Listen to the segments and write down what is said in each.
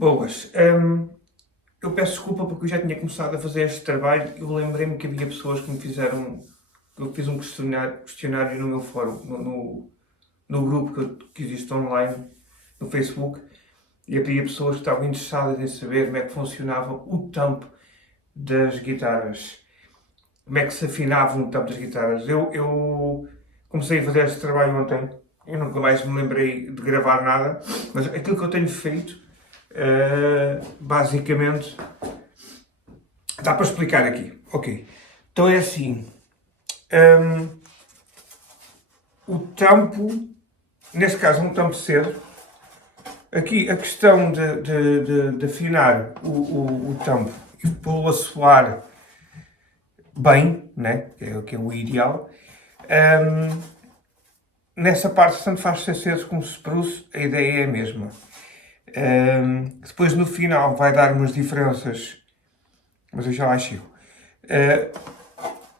Boas. Eu peço desculpa porque eu já tinha começado a fazer este trabalho. Eu lembrei-me que havia pessoas que me fizeram. Eu fiz um questionário no meu fórum, no grupo que existe online, no Facebook, e havia pessoas que estavam interessadas em saber como é que funcionava o tampo das guitarras, como é que se afinava o tampo das guitarras. Eu comecei a fazer este trabalho ontem, eu nunca mais me lembrei de gravar nada, mas aquilo que eu tenho feito, basicamente, dá para explicar aqui. Ok. Então é assim. O tampo, neste caso um tampo cedo, aqui a questão de afinar o tampo e pô-lo a soar bem, né? Que é o ideal. Nessa parte, tanto faz ser cedo como spruce, a ideia é a mesma. Depois no final vai dar umas diferenças, mas eu já lá chego.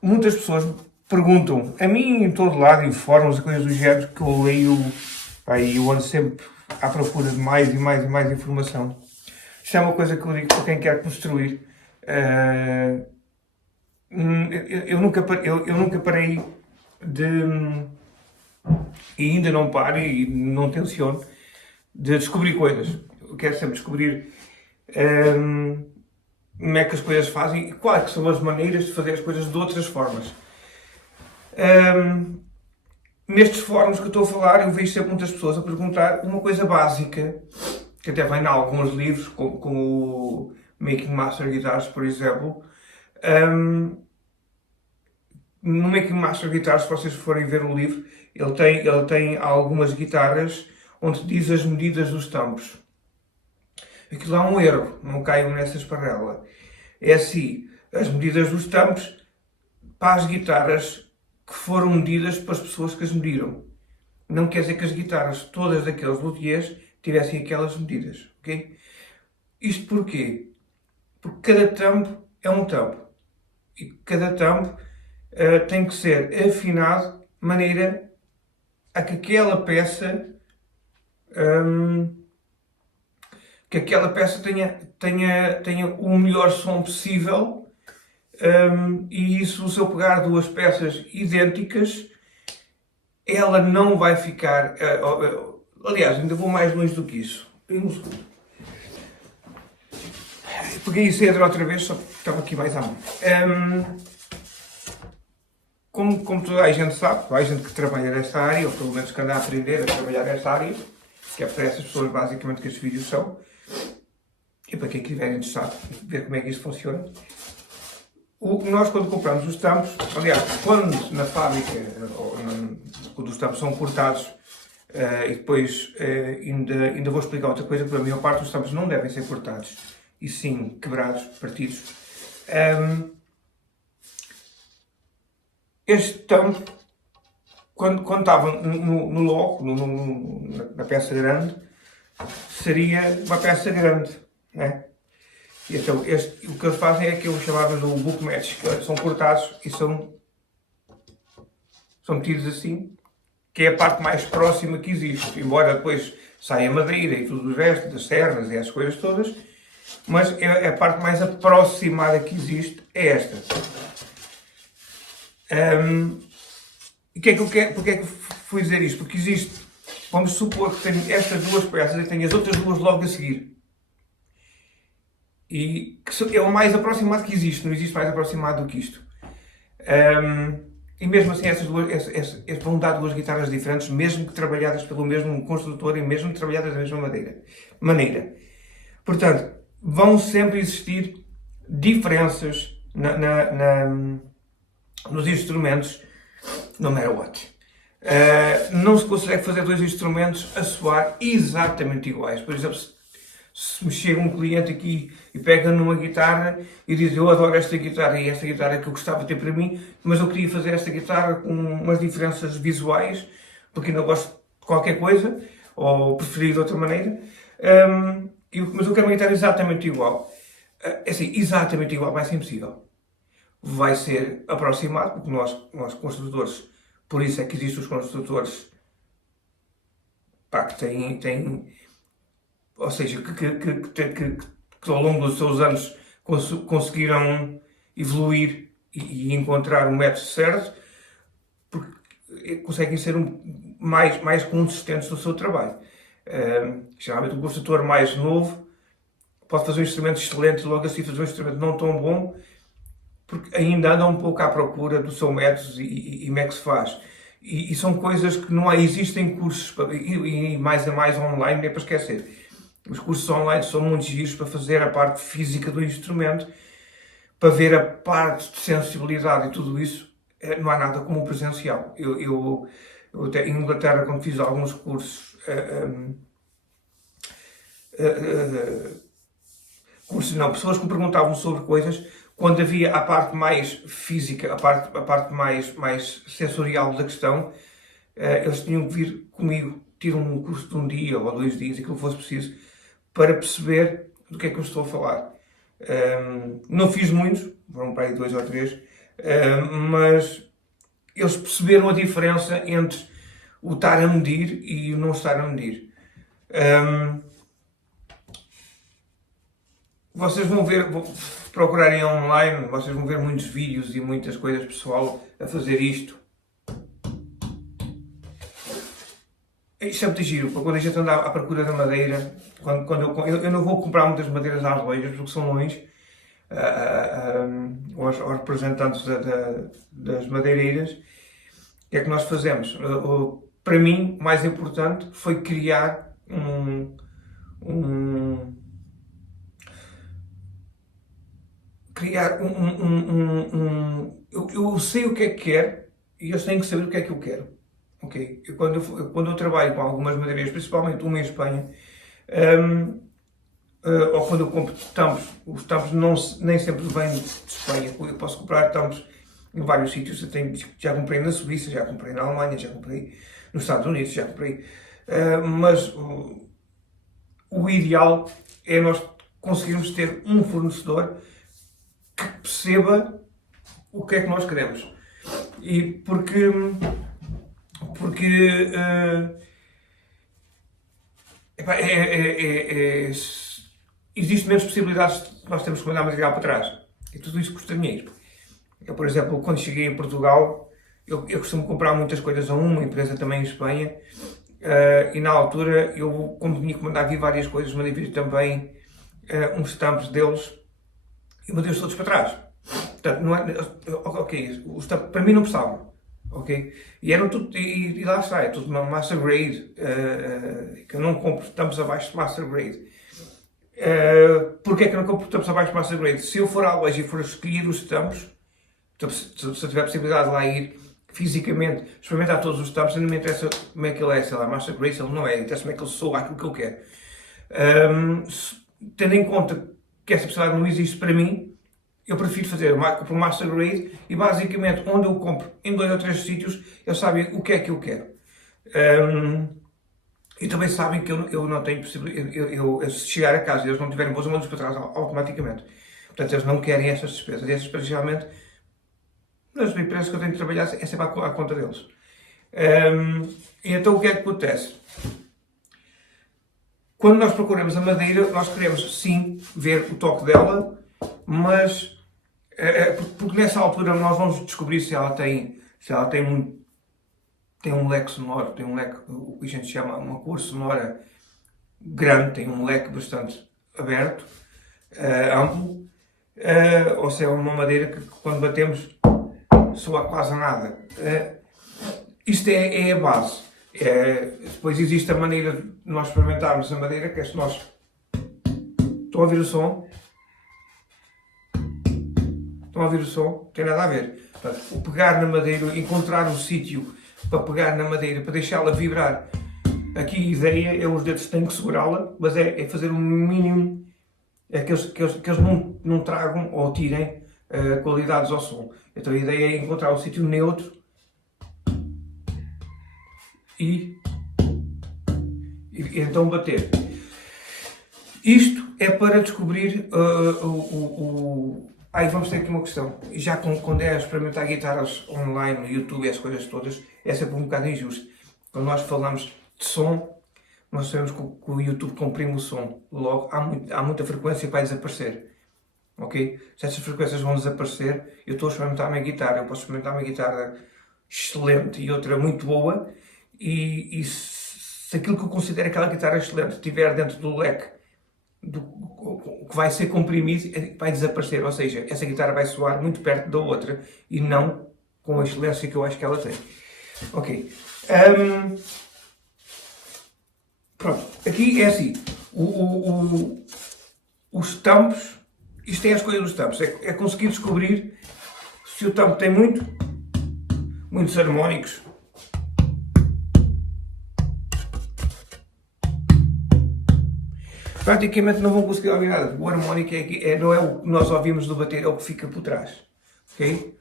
Muitas pessoas perguntam, a mim em todo lado, em fóruns e coisas do género, que eu leio, e eu ando sempre à procura de mais e mais e mais informação. Isto é uma coisa que eu digo para quem quer construir. Eu nunca parei de, e ainda não paro e não tenciono, de descobrir coisas. Eu quero sempre descobrir como é que as coisas fazem e quais são as maneiras de fazer as coisas de outras formas. Nestes fóruns que eu estou a falar, eu vejo sempre muitas pessoas a perguntar uma coisa básica, que até vem em alguns livros, como o Making Master Guitars, por exemplo. No Making Master Guitars, se vocês forem ver o livro, ele tem algumas guitarras onde diz as medidas dos tampos. Aquilo é um erro, não caiam nessa esparrela. É assim, as medidas dos tampos para as guitarras que foram medidas para as pessoas que as mediram. Não quer dizer que as guitarras todas daqueles luthiers tivessem aquelas medidas, ok? Isto porquê? Porque cada tampo é um tampo. E cada tampo tem que ser afinado de maneira a que aquela peça tenha o melhor som possível. E isso, se eu pegar duas peças idênticas, ela não vai ficar. Aliás, ainda vou mais longe do que isso. Um segundo. Peguei isso outra vez, só que estava aqui mais à mão. Como toda a gente sabe, toda a gente que trabalha nesta área, ou pelo menos que anda a aprender a trabalhar nesta área, que é para essas pessoas basicamente que estes vídeos são, e para quem estiver interessado em ver como é que isto funciona. Nós, quando compramos os tampos, aliás, quando na fábrica, quando os tampos são cortados, e depois ainda vou explicar outra coisa, porque a maior parte dos tampos não devem ser cortados, e sim quebrados, partidos. Este tampo, quando estava no logo, na peça grande, seria uma peça grande, né? E então, o que eles fazem é aquilo que chamamos de book match, que são cortados e são metidos assim, que é a parte mais próxima que existe, embora depois saia a madeira e tudo o resto, das cernas e as coisas todas, mas a parte mais aproximada que existe é esta. E que é que eu quero, porque é que fui dizer isto? Porque existe, vamos supor que tenho estas duas peças e tenho as outras duas logo a seguir. E que é o mais aproximado que existe, não existe mais aproximado do que isto. E mesmo assim, essas vão dar duas guitarras diferentes, mesmo que trabalhadas pelo mesmo construtor e mesmo trabalhadas da mesma maneira. Portanto, vão sempre existir diferenças nos instrumentos, no matter what. Não se consegue fazer dois instrumentos a soar exatamente iguais. Por exemplo, se me chega um cliente aqui e pega numa guitarra e diz: eu adoro esta guitarra e esta guitarra que eu gostava de ter para mim, mas eu queria fazer esta guitarra com umas diferenças visuais, porque ainda gosto de qualquer coisa, ou preferi de outra maneira, mas eu quero uma guitarra exatamente igual. Assim, exatamente igual vai ser impossível. Vai ser aproximado, porque nós construtores, por isso é que existem os construtores que têm ou seja, que ao longo dos seus anos conseguiram evoluir e encontrar o método certo, porque conseguem ser mais consistentes no seu trabalho. Geralmente um construtor mais novo pode fazer um instrumento excelente e logo assim fazer um instrumento não tão bom, porque ainda anda um pouco à procura do seu método e como é que se faz. E são coisas que não existem cursos, e mais a mais online, nem para esquecer. Os cursos online são muito giros para fazer a parte física do instrumento, para ver a parte de sensibilidade e tudo isso. Não há nada como o presencial. Eu até em Inglaterra, quando fiz alguns cursos, pessoas que me perguntavam sobre coisas, quando havia a parte mais física, a parte mais sensorial da questão, eles tinham que vir comigo, ter um curso de um dia ou 2 dias, aquilo que fosse preciso, para perceber do que é que eu estou a falar. Não fiz muitos, foram para aí 2 ou 3, mas eles perceberam a diferença entre o estar a medir e o não estar a medir. Vocês vão ver, se procurarem online, vocês vão ver muitos vídeos e muitas coisas pessoal a fazer isto. Isto é muito giro, porque quando a gente anda à procura da madeira, eu não vou comprar muitas madeiras às lojas, porque são longe, aos representantes das madeireiras. O que é que nós fazemos? Para mim, o mais importante foi criar eu sei o que é que quero e eles têm que saber o que é que eu quero. Ok? Quando eu trabalho com algumas madeireiras, principalmente uma em Espanha, ou quando eu compro tampos, os tampos nem sempre vêm de Espanha. Eu posso comprar tampos em vários sítios. Já comprei na Suíça, já comprei na Alemanha, já comprei nos Estados Unidos, já comprei. Mas o ideal é nós conseguirmos ter um fornecedor que perceba o que é que nós queremos. E porque existe menos possibilidades de nós termos que mandar material para trás. E tudo isso custa dinheiro. Eu, por exemplo, quando cheguei em Portugal, eu costumo comprar muitas coisas a uma empresa também em Espanha, e na altura, como tinha que mandar vir várias coisas, mandei vir também uns tampos deles e mandei-os todos para trás. Portanto, não é, ok, os tampos para mim não precisavam. Ok? E eram tudo, e lá está, é tudo uma master grade, que eu não compro tampos abaixo de master grade. Porquê é que eu não compro tampos abaixo de master grade? Se eu for à loja e for escolher os tampos, se eu tiver a possibilidade de lá ir fisicamente, experimentar todos os tampos, não me interessa como é que ele é, sei lá, master grade, se ele não é, interessa como é que ele soa aquilo que eu quero. Tendo em conta que essa possibilidade não existe para mim, eu prefiro fazer compro master grade e basicamente onde eu compro em 2 ou 3 sítios, eles sabem o que é que eu quero. E também sabem que eu não tenho possibilidade, se chegar a casa e eles não tiverem boas, eu mando-os para trás automaticamente. Portanto, eles não querem essas despesas. E essas despesas, geralmente, nas empresas que eu tenho de trabalhar, é sempre à conta deles. E então, o que é que acontece? Quando nós procuramos a madeira, nós queremos, sim, ver o toque dela, mas porque nessa altura nós vamos descobrir se ela tem um leque sonoro, tem um leque, o que a gente chama uma cor sonora grande, tem um leque bastante aberto, amplo, ou seja, uma madeira que quando batemos soa quase nada. Isto é a base. Depois existe a maneira de nós experimentarmos a madeira, que é se nós... Estão a ouvir o som? Estão a ouvir o som? Não tem nada a ver. Portanto, o pegar na madeira, encontrar um sítio para pegar na madeira, para deixá-la vibrar. Aqui a ideia é os dedos têm que segurá-la, mas é fazer um mínimo, que eles não tragam ou tirem qualidades ao som. Então a ideia é encontrar um sítio neutro e então bater. Isto é para descobrir Aí vamos ter aqui uma questão. Já quando é experimentar guitarras online, no YouTube e as coisas todas, é sempre um bocado injusto. Quando nós falamos de som, nós sabemos que o YouTube comprime o som. Logo, há muita frequência que vai desaparecer. Ok? Se essas frequências vão desaparecer, eu estou a experimentar a minha guitarra. Eu posso experimentar uma guitarra excelente e outra muito boa. E se aquilo que eu considero aquela guitarra excelente estiver dentro do leque que vai ser comprimido, vai desaparecer. Ou seja, essa guitarra vai soar muito perto da outra e não com a excelência que eu acho que ela tem. Ok. Pronto. Aqui é assim. Os tampos, isto é a escolha dos tampos. É conseguir descobrir se o tampo tem muitos harmónicos. Praticamente não vão conseguir ouvir nada. O harmónico não é o que nós ouvimos do bater, é o que fica por trás. Ok?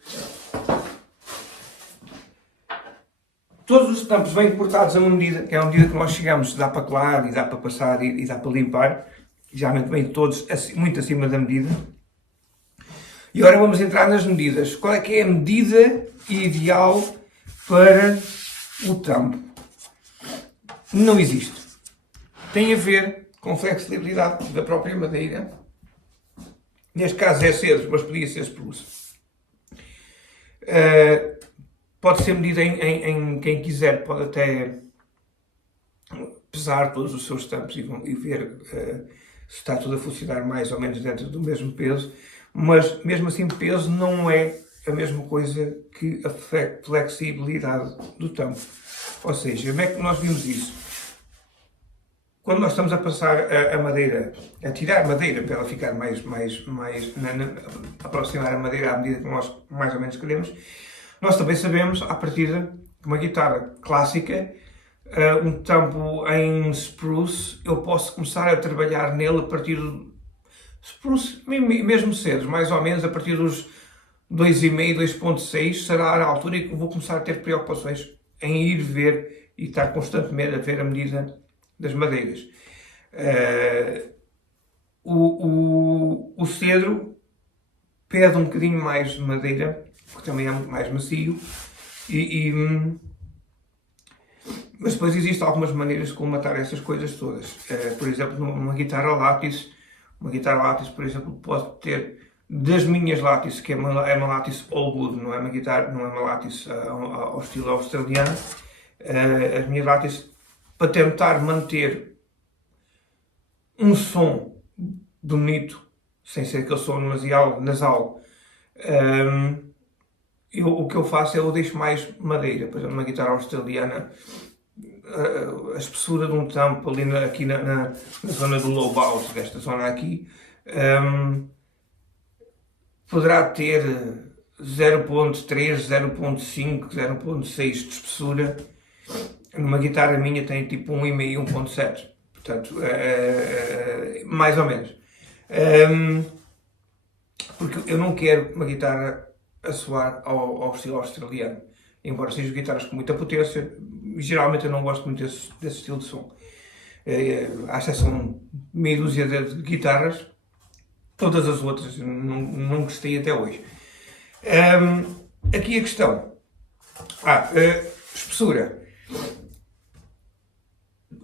Todos os tampos vêm cortados a uma medida, que é a medida que nós chegamos, dá para colar e dá para passar e dá para limpar. Geralmente vêm todos muito acima da medida. E agora vamos entrar nas medidas. Qual é que é a medida ideal para o tampo? Não existe. Tem a ver com flexibilidade da própria madeira. Neste caso é cedro, mas podia ser spruce. Pode ser medida em quem quiser, pode até pesar todos os seus tampos e ver se está tudo a funcionar mais ou menos dentro do mesmo peso, mas mesmo assim peso não é a mesma coisa que a flexibilidade do tampo. Ou seja, como é que nós vimos isso? Quando nós estamos a passar a madeira, a tirar a madeira para ela ficar aproximar a madeira à medida que nós mais ou menos queremos, nós também sabemos, a partir de uma guitarra clássica, um tampo em spruce, eu posso começar a trabalhar nele a partir do spruce, mesmo cedo, mais ou menos a partir dos 2,5, 2,6, será a altura em que eu vou começar a ter preocupações em ir ver e estar constantemente a ver a medida das madeiras. O cedro pede um bocadinho mais de madeira, porque também é muito mais macio, mas depois existem algumas maneiras de colmatar essas coisas todas. Por exemplo, uma guitarra látice, por exemplo, pode ter das minhas látices, que é uma látice all wood, não é uma látice ao estilo australiano. As minhas látices, para tentar manter um som bonito, sem ser aquele som nasal, o que eu faço é eu deixo mais madeira. Por exemplo, uma guitarra australiana, a espessura de um tampo ali aqui na zona do low bout, desta zona aqui, poderá ter 0.3, 0.5, 0.6 de espessura. Numa guitarra minha tem tipo 1,5, 1.7. Portanto, mais ou menos. Porque eu não quero uma guitarra a soar ao estilo australiano. Embora sejam guitarras com muita potência, geralmente eu não gosto muito desse estilo de som. À exceção de meia dúzia de guitarras, todas as outras não gostei até hoje. Aqui a questão. Espessura.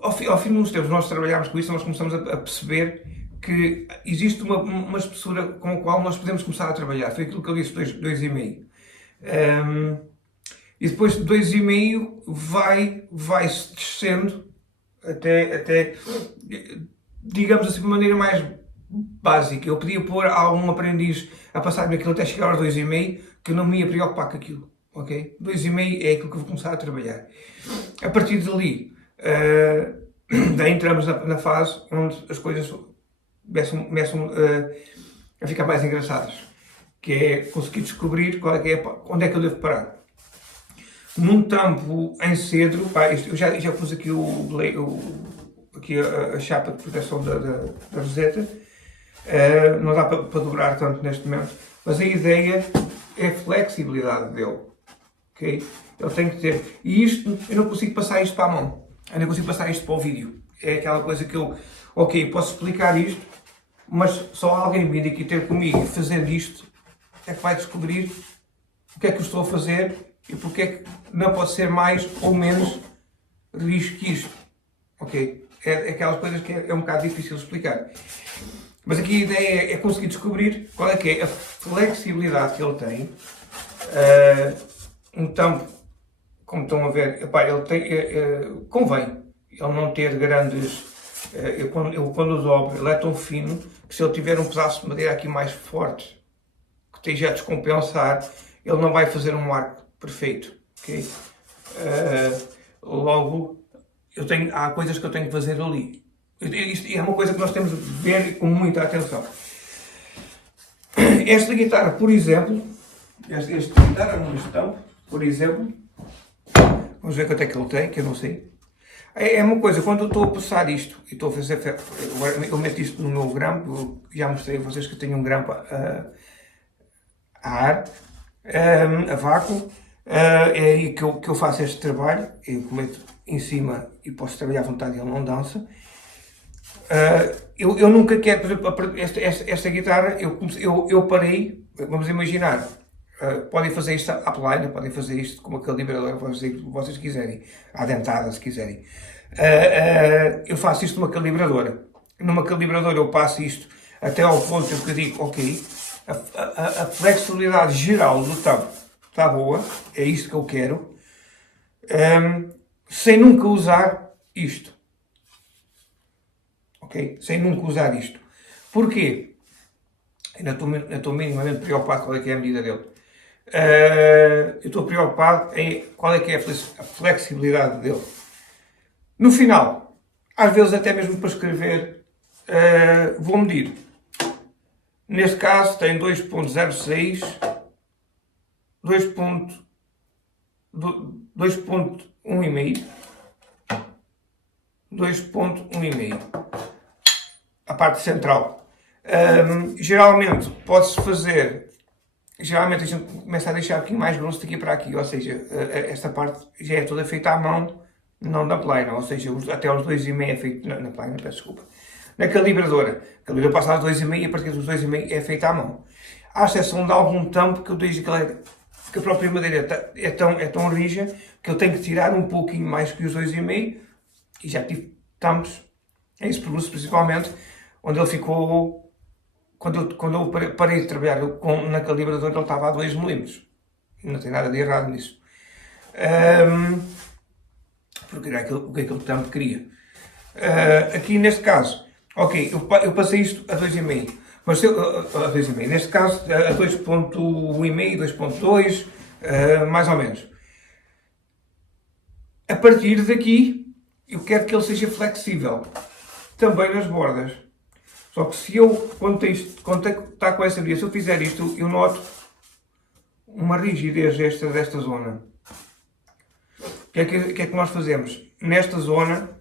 Ao fim de uns tempos nós trabalhámos com isso, nós começamos a perceber que existe uma espessura com a qual nós podemos começar a trabalhar. Foi aquilo que eu disse, 2,5. E depois de 2,5 vai-se descendo até, digamos assim, de uma maneira mais básica. Eu podia pôr algum aprendiz a passar-me aquilo até chegar aos 2,5, que eu não me ia preocupar com aquilo. Ok? 2,5 é aquilo que eu vou começar a trabalhar. A partir dali, daí entramos na fase onde as coisas começam a ficar mais engraçadas, que é conseguir descobrir onde é que eu devo parar. Num tampo em cedro, eu já pus aqui aqui a chapa de proteção da roseta, não dá para dobrar tanto neste momento, mas a ideia é a flexibilidade dele. Okay? Ele tem que ter, e isto, eu não consigo passar isto para a mão, eu não consigo passar isto para o vídeo. É aquela coisa que eu, posso explicar isto, mas só alguém vir aqui ter comigo e fazendo isto é que vai descobrir o que é que eu estou a fazer e porque é que não pode ser mais ou menos rijo que isto. Ok? é aquelas coisas que é um bocado difícil de explicar. Mas aqui a ideia é conseguir descobrir qual é que é a flexibilidade que ele tem. Um tampo, como estão a ver, epá, ele tem, convém ele não ter grandes... eu quando o dobro, ele é tão fino que se ele tiver um pedaço de madeira aqui mais forte, que esteja a descompensar, ele não vai fazer um arco perfeito. Okay? Logo, há coisas que eu tenho que fazer ali. Isto é uma coisa que nós temos de ver com muita atenção. Esta guitarra, por exemplo, esta guitarra, este tampo, por exemplo, vamos ver quanto é que ele tem, que eu não sei. É uma coisa, quando eu estou a passar isto, e estou a fazer, eu meto isto no meu grampo, eu já mostrei a vocês que eu tenho um grampo a ar, a vácuo, é aí que eu faço este trabalho, eu meto em cima e posso trabalhar à vontade e ele não dança. Eu nunca quero, por exemplo, esta guitarra, eu parei, vamos imaginar, podem fazer isto à plana, podem fazer isto com aquele vibrador, podem fazer o que vocês quiserem, à dentada se quiserem. Eu faço isto numa calibradora. Numa calibradora eu passo isto até ao ponto que eu digo, ok, a flexibilidade geral do tampo está boa, é isto que eu quero, sem nunca usar isto. Ok? Sem nunca usar isto. Porquê? Ainda estou minimamente preocupado qual é que é a medida dele. Eu estou preocupado em qual é que é a flexibilidade dele. No final, às vezes até mesmo para escrever, vou medir. Neste caso tem 2.06, 2.1,5, 2.1,5. A parte central. Geralmente pode-se fazer, geralmente a gente começa a deixar um bocadinho mais grosso daqui para aqui, ou seja, esta parte já é toda feita à mão, não na plana, ou seja, até aos 2,5 é feito na plana, peço desculpa. Na calibradora, a calibradora passa aos 2,5 e a partir dos 2,5 é feita à mão. À exceção de algum tampo que eu deixo que a própria madeira é tão rija que eu tenho que tirar um pouquinho mais que os 2,5 e já tive tampos, é esse produto principalmente, onde ele ficou, quando eu parei de trabalhar na calibradora, ele estava a 2 mm. Não tem nada de errado nisso. Porque era o que aquele tampo queria. Aqui neste caso, ok, eu passei isto a 2,5. Mas a 2,5. Neste caso, a 2.1,5, 2.2, mais ou menos. A partir daqui, eu quero que ele seja flexível. Também nas bordas. Só que se eu, quando está com essa medida, se eu fizer isto, eu noto uma rigidez desta zona. O que é que nós fazemos? Nesta zona,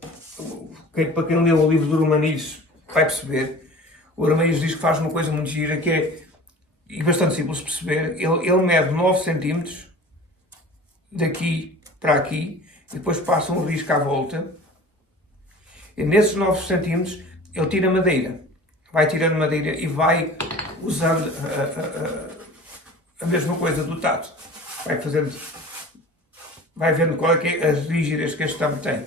para quem leu o livro do Romanilhos vai perceber, o Romanilhos diz que faz uma coisa muito gira, que é, e bastante simples de perceber, ele mede 9 cm daqui para aqui, e depois passa um risco à volta, e nesses 9 cm ele tira madeira, vai tirando madeira e vai usando a mesma coisa do tato, vai vendo qual é que é as rigidez que este tampo tem.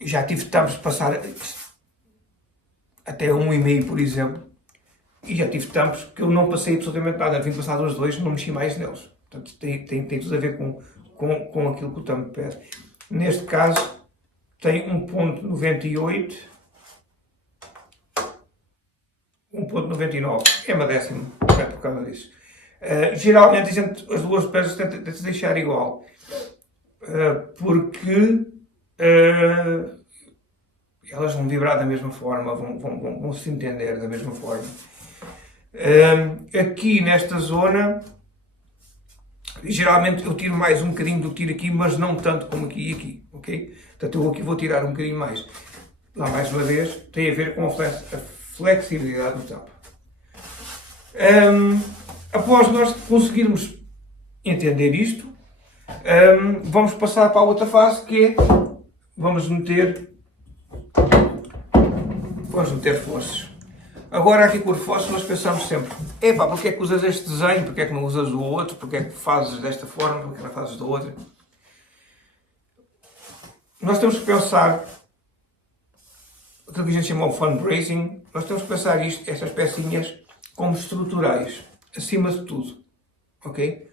Já tive tampos de passar até 1,5, por exemplo, e já tive tampos que eu não passei absolutamente nada, vim passar os dois, não mexi mais neles. Portanto, tem tudo a ver com aquilo que o tampo pede. Neste caso, tem 1.98, 1.99, é uma décima, não é por causa disso. Geralmente as duas peças tentam-se deixar igual, porque elas vão vibrar da mesma forma, vão se entender da mesma forma. Aqui nesta zona, geralmente eu tiro mais um bocadinho do que tiro aqui, mas não tanto como aqui e aqui, ok? Portanto, eu aqui vou tirar um bocadinho mais. Lá, mais uma vez, tem a ver com a flexibilidade do tampo. Após nós conseguirmos entender isto, vamos passar para a outra fase, que é, vamos meter fosses. Agora aqui com o fósforo nós pensamos sempre, epá, porque é que usas este desenho, porque é que não usas o outro, porque é que fazes desta forma, porque é que não fazes da outra. Nós temos que pensar aquilo que a gente chama de fundraising, nós temos que pensar estas pecinhas como estruturais, acima de tudo, ok?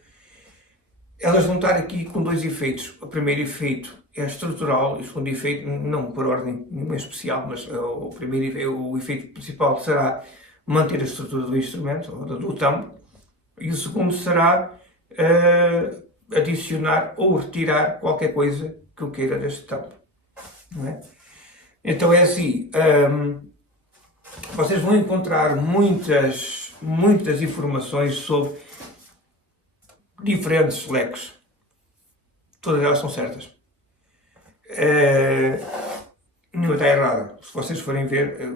Elas vão estar aqui com dois efeitos. O primeiro efeito é estrutural e o segundo efeito, não por ordem nenhuma especial, mas o efeito principal será manter a estrutura do instrumento, ou do tambo, e o segundo será adicionar ou retirar qualquer coisa que eu queira deste tambo. Não é? Então é assim, vocês vão encontrar muitas informações sobre diferentes leques. Todas elas são certas. Nenhuma está errada. Se vocês forem ver,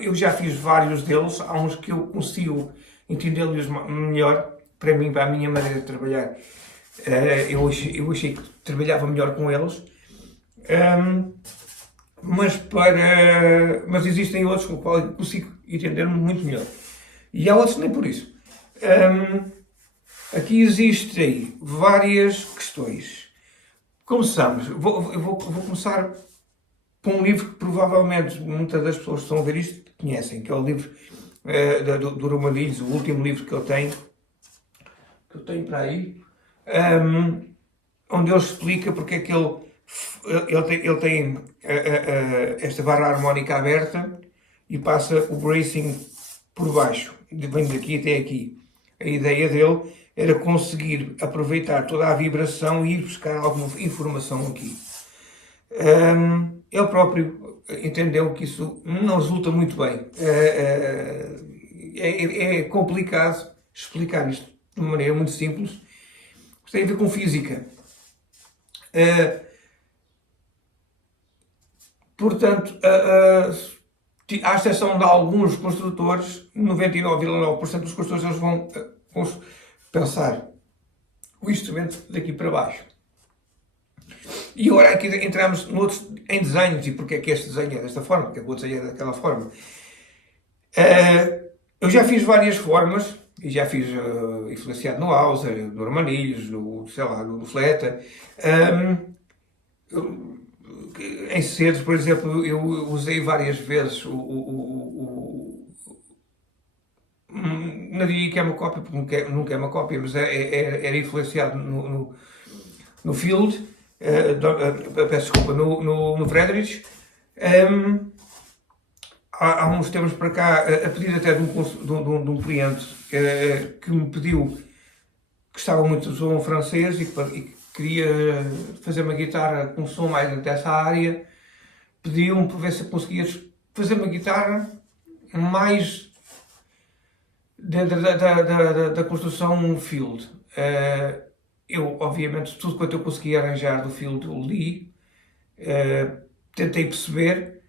eu já fiz vários deles, há uns que eu consigo entendê-los melhor para mim, para a minha maneira de trabalhar. Eu achei que trabalhava melhor com eles. Mas existem outros com os quais eu consigo entender muito melhor. E há outros nem por isso. Aqui existem várias questões. Começamos. Eu vou começar com um livro que provavelmente muitas das pessoas que estão a ver isto conhecem, que é o livro do Romanilhos, o último livro que eu tenho para aí, onde ele explica porque é que ele tem esta barra harmónica aberta e passa o bracing por baixo, vem daqui até aqui. A ideia dele era conseguir aproveitar toda a vibração e ir buscar alguma informação aqui. Ele próprio entendeu que isso não resulta muito bem. É complicado explicar isto de uma maneira muito simples. Isto tem a ver com física. Portanto, à exceção de alguns construtores, 99,9% dos construtores eles vão pensar o instrumento daqui para baixo. E agora aqui entramos em desenhos, e porque é que este desenho é desta forma, porque é que o outro desenho é daquela forma. Eu já fiz várias formas, e já fiz influenciado no Hauser, no Romanilhos, no Fleta. Em sedos, por exemplo, eu usei várias vezes não diria que é uma cópia, porque nunca é uma cópia, mas era influenciado no Field, peço desculpa, no Friedrich. Há uns tempos para cá, a pedido até de um cliente que me pediu, que gostava muito do som francês e que queria fazer uma guitarra com um som mais dessa área, pediu-me para ver se conseguia fazer uma guitarra mais dentro da construção Field. Eu, obviamente, tudo quanto eu conseguia arranjar do Field, eu li, tentei perceber.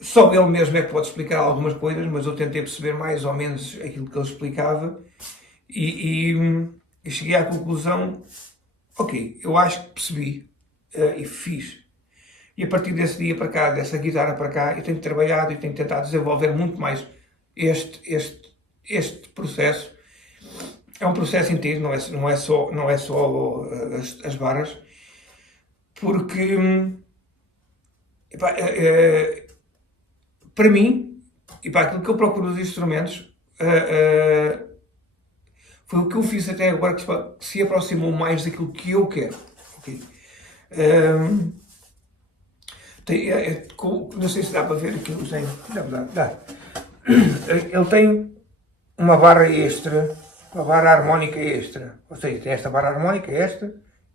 Só ele mesmo é que pode explicar algumas coisas, mas eu tentei perceber mais ou menos aquilo que ele explicava e cheguei à conclusão, ok, eu acho que percebi e fiz. E a partir desse dia para cá, dessa guitarra para cá, eu tenho trabalhado e tenho tentado desenvolver muito mais este processo. É um processo inteiro, não é só as barras, porque para mim, e para aquilo que eu procuro nos instrumentos, foi o que eu fiz até agora que se aproximou mais daquilo que eu quero. Okay? Não sei se dá para ver aqui o desenho. Dá. Ele tem uma barra extra, uma barra harmónica extra. Ou seja, tem esta barra harmónica,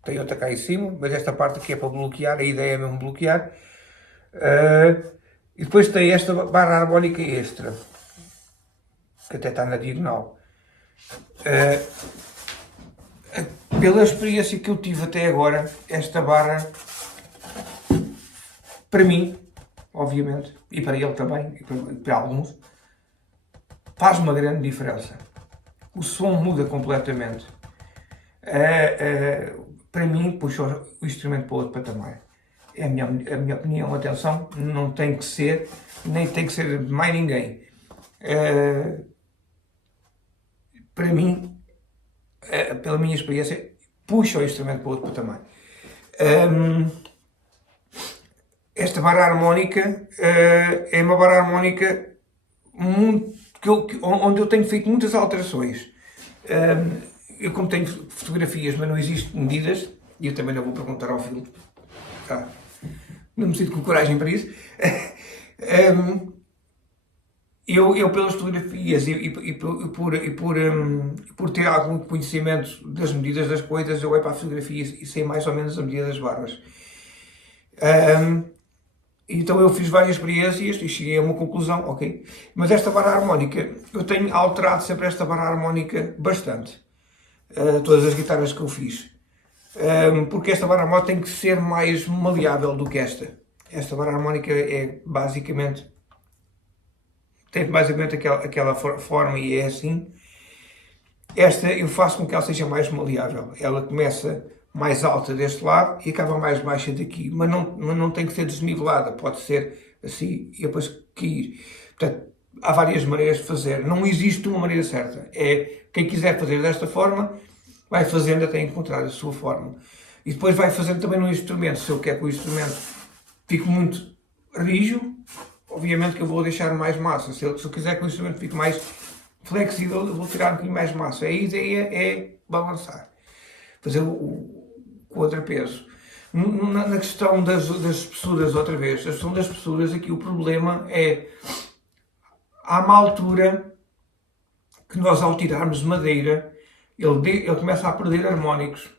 tem outra cá em cima, mas esta parte aqui é para bloquear, a ideia é mesmo bloquear. E depois tem esta barra harmónica extra, que até está na diagonal. Pela experiência que eu tive até agora, esta barra, para mim, obviamente, e para ele também, e para alguns, faz uma grande diferença. O som muda completamente. Para mim, puxa o instrumento para outro patamar. É a minha opinião, atenção, não tem que ser, nem tem que ser de mais ninguém. Para mim, pela minha experiência, puxa o instrumento para outro patamar. esta barra harmónica é uma barra harmónica onde eu tenho feito muitas alterações. Eu como tenho fotografias, mas não existem medidas, e eu também não vou perguntar ao Filipe, tá? Não me sinto com coragem para isso. Eu pelas fotografias e por ter algum conhecimento das medidas das coisas, eu olho para a fotografia e sei mais ou menos a medida das barras. Então eu fiz várias experiências e cheguei a uma conclusão, ok. Mas esta barra harmónica, eu tenho alterado sempre esta barra harmónica bastante. Todas as guitarras que eu fiz. Porque esta barra harmónica tem que ser mais maleável do que esta. Esta barra harmónica é basicamente... tem basicamente aquela forma e é assim. Esta eu faço com que ela seja mais maleável. Ela começa mais alta deste lado e acaba mais baixa daqui. Mas não tem que ser desnivelada. Pode ser assim e depois cair. Portanto, há várias maneiras de fazer. Não existe uma maneira certa. Quem quiser fazer desta forma, vai fazendo até encontrar a sua forma. E depois vai fazendo também no instrumento. Se eu quero que o instrumento fique muito rígido, obviamente que eu vou deixar mais massa. Se eu quiser que o instrumento fique mais flexível, eu vou tirar um bocadinho mais massa. A ideia é balançar. Fazer o contrapeso. Na questão das espessuras, outra vez, a questão das espessuras, aqui o problema é... há uma altura que nós, ao tirarmos madeira, ele começa a perder harmónicos.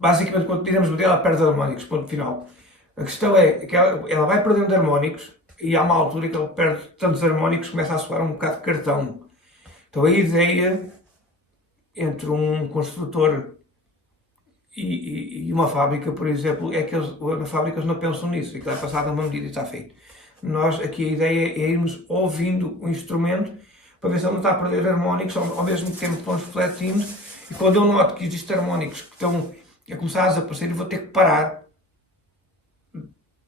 Basicamente, quando tiramos madeira, ela perde harmónicos, ponto final. A questão é que ela vai perdendo harmónicos e há uma altura que ele perde tantos harmónicos que começa a soar um bocado de cartão. Então a ideia entre um construtor e uma fábrica, por exemplo, é que na fábrica eles não pensam nisso, e que é passado uma medida e está feito. Nós aqui a ideia é irmos ouvindo o instrumento para ver se ele não está a perder harmónicos ao mesmo tempo que vamos refletindo, e quando eu noto que existem harmónicos que estão a começar a desaparecer, eu vou ter que parar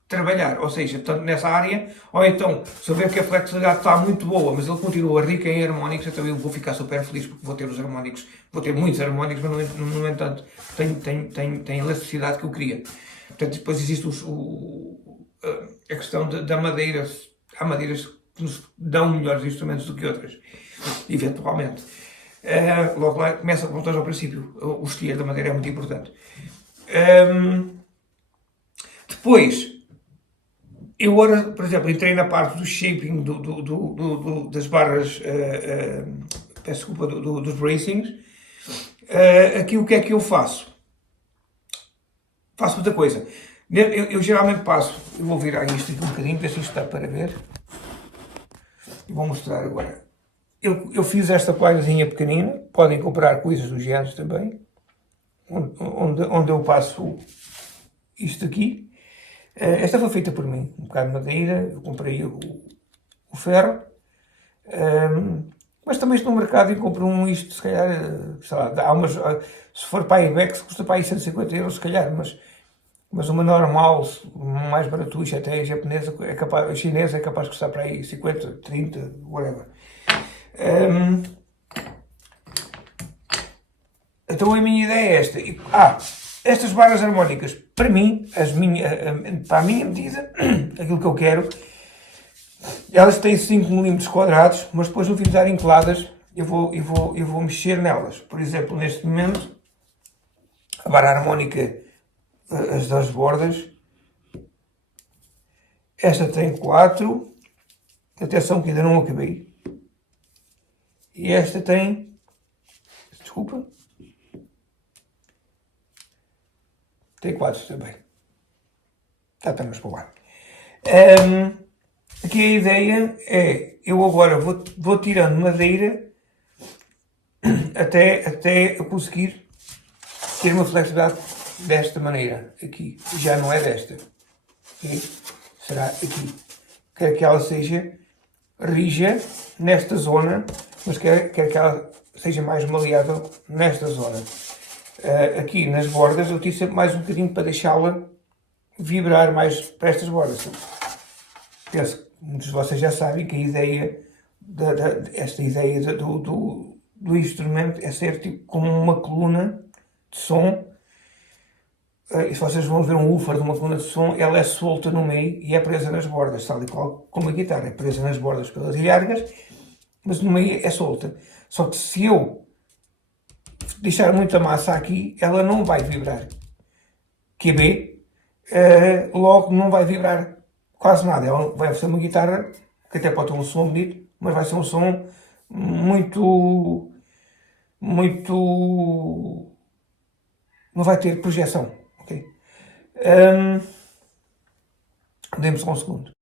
trabalhar, ou seja, tanto nessa área, ou então, se eu ver que a flexibilidade está muito boa, mas ele continua rico em harmónicos, então eu vou ficar super feliz porque vou ter os harmónicos, vou ter muitos harmónicos, mas no entanto tem a elasticidade que eu queria. Portanto, depois existe a questão da madeira. Há madeiras que nos dão melhores instrumentos do que outras, eventualmente. Logo lá começa a voltar ao princípio, o escolher da madeira é muito importante. Depois, eu agora, por exemplo, entrei na parte do shaping das barras, peço desculpa, dos bracings. Aqui o que é que eu faço? Faço muita coisa. Eu geralmente passo, eu vou virar isto aqui um bocadinho, ver se isto está para ver. E vou mostrar agora. Eu fiz esta placazinha pequenina, podem comprar coisas do género também, onde eu passo isto aqui. Esta foi feita por mim, um bocado de madeira, eu comprei o ferro, mas também estou no mercado e compro isto, se calhar, sei lá, há umas, se for para a Ibex, custa para aí 150 euros, se calhar, mas uma normal, mais baratuxa, até a japonesa, a chinesa é capaz de custar para aí 50, 30, whatever. Então a minha ideia é esta. Estas barras harmónicas, para mim, para a minha medida, aquilo que eu quero, elas têm 5 mm quadrados, mas depois no fim de estarem coladas, eu vou mexer nelas. Por exemplo, neste momento, a barra harmónica, as das bordas, esta tem 4, atenção que ainda não acabei, e esta tem, desculpa, tem 4 também. Já estamos para o ar. Aqui a ideia é, eu agora vou tirando madeira até eu conseguir ter uma flexibilidade desta maneira. Aqui, já não é desta. Okay? Será aqui. Quero que ela seja rija nesta zona, mas quero que ela seja mais maleável nesta zona. Aqui nas bordas eu tiro sempre mais um bocadinho para deixá-la vibrar mais para estas bordas. Penso que muitos de vocês já sabem que a ideia, esta ideia do instrumento é ser tipo como uma coluna de som e se vocês vão ver um woofer de uma coluna de som, ela é solta no meio e é presa nas bordas, tal e qual como a guitarra, é presa nas bordas pelas ilhargas, mas no meio é solta. Só que se eu deixar muita massa aqui, ela não vai vibrar. QB, logo não vai vibrar quase nada. Ela vai ser uma guitarra que até pode ter um som bonito, mas vai ser um som muito, muito, não vai ter projeção, ok? Dê-me só um segundo.